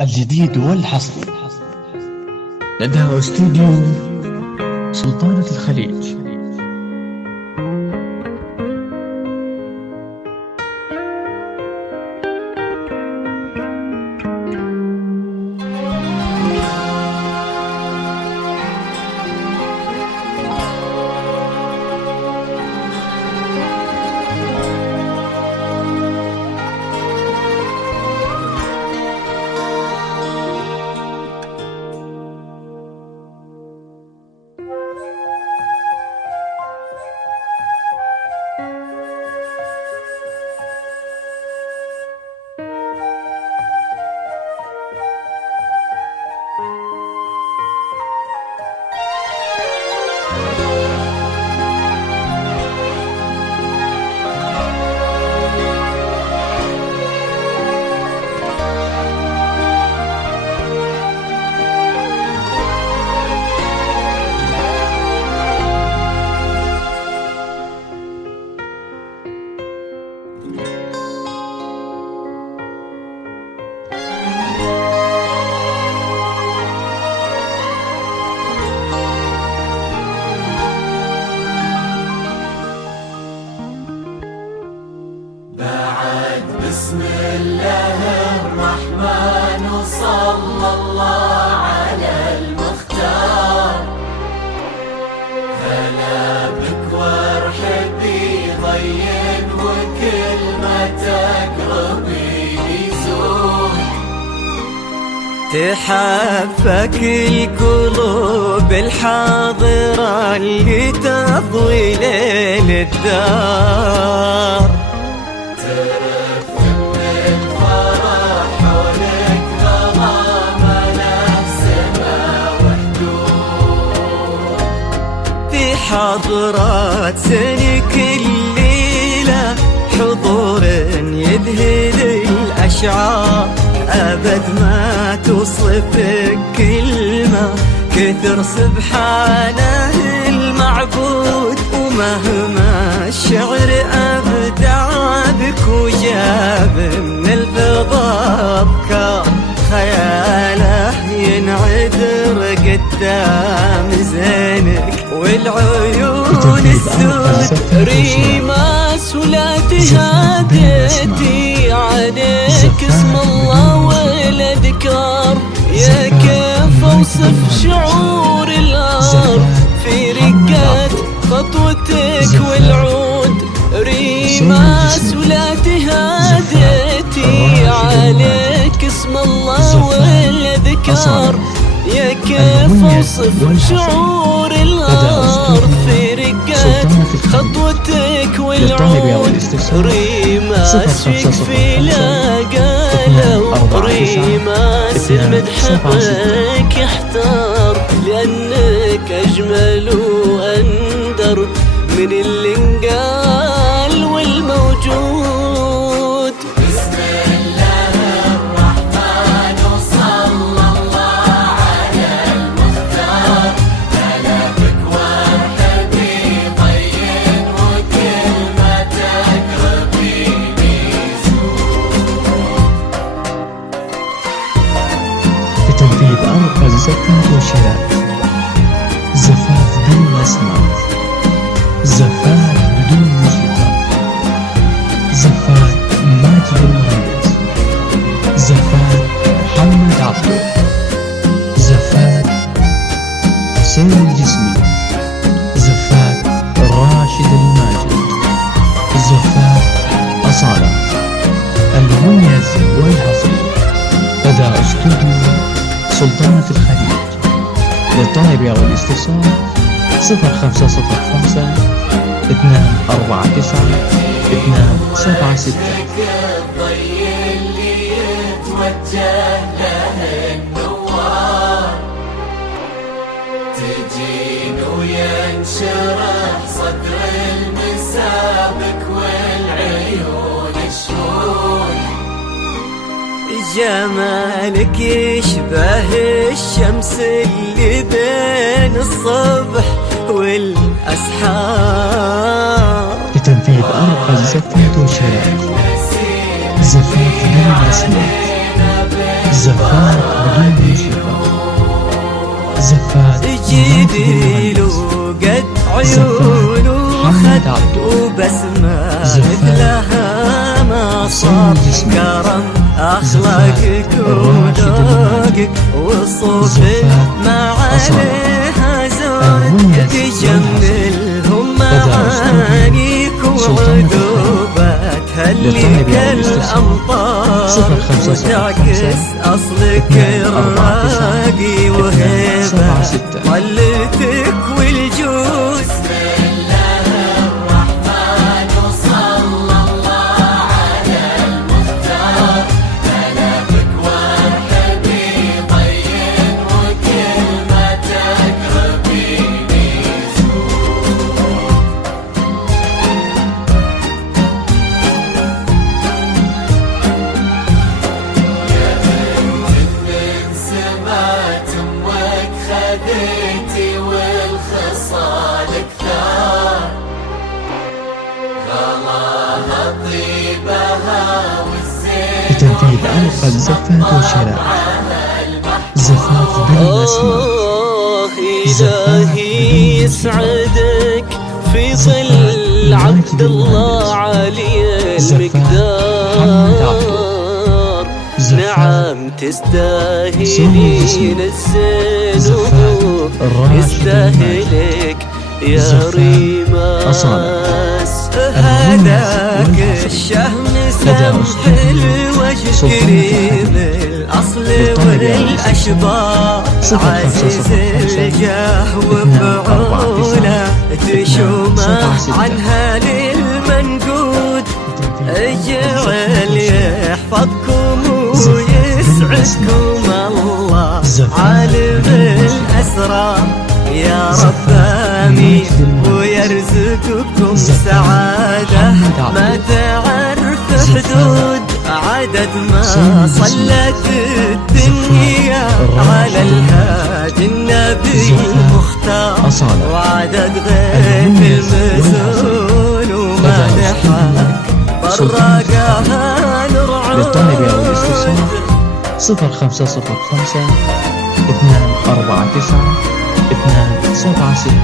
الجديد والحصري لدى استوديو سلطانة الخليج. بسم الله الرحمن وصلى الله على المختار. هلا بك وارحبي ضين وكل ما تقربي يزول. تحفك القلوب الحاضرة اللي تضوي ليل الدار. حضرات سنك الليلة حضور يذهل الأشعار. أبد ما توصفك كلمة كثر سبحانه المعبود. ومهما الشعر أبدع بك وجاب من الفضاء أفكار، خياله ينعذر قدام زينك والعيون السود. ريماس ولا تهادتي عليك اسم الله والأذكار. يا كيف اوصف شعور الأرض في رقة خطوتك والعود. ريماس ولا تهادتي عليك اسم الله والأذكار. يا كيف اوصف شعور الارض في رقة خطوتك والعود. ريماس يكفي لا قالوا، ريماس المدح بك يحتار. لانك اجمل واندر من اللي انقال والموجود. تنفيذ أرقى الزفاف وشراء. زفاف دون أسماء، زفاف بدون موسيقى، زفاف ماجد المهندس، زفاف محمد عبده، زفاف حسين الجسمي، زفاف راشد الماجد، زفاف أصالة. المميز والحصري لدى استوديو سلطانة الخليج. للطلب أو الاستفسار 0505 249 276. الضي اللي يتوجه له النوار. تجين وينشرح صدر المسابك والعيون الشهود. جمالك يشبه الشمس اللي بين الصبح والأسحار. لتنفيذ أرقى الزفاف وشراء. زفاف دون أسماء، زفاف بدون موسيقى، زفاف جبيل وقد عيون وخد وبسمة مثلها ما صار، كرم أخلاقك وذوقك وصوف ما عليها زود، تجملهم معانيك وعذوبة تهليك الأمطار وتعكس أصلك الراقي وهيبة طلتك والجوز. خذيتي والخصال كثار، غلاها طيبها والزين بتنفيذ أرقى الزفات وشراع، زفاف بالأسماء. إلهي يسعدك في ظل عبد الله علي المقدار، نعم تستاهلين الزين يستاهلك يا ريماس. هداك الشهم سمح الوجه كريم الأصل والأشبار، عزيز الجاه وفعوله تشومه عنها للمنقود، اجعل يحفظكم ويسعدكم الله عالم الأسرار، يا رب آمين ويرزقكم سعادة ما تعرف حدود، عدد ما صلت الدنيا على الهادي النبي المختار، وعدد غيث المزون ومدحك براقها نرعود. للطلب أو الاستفسار 0505 249 276.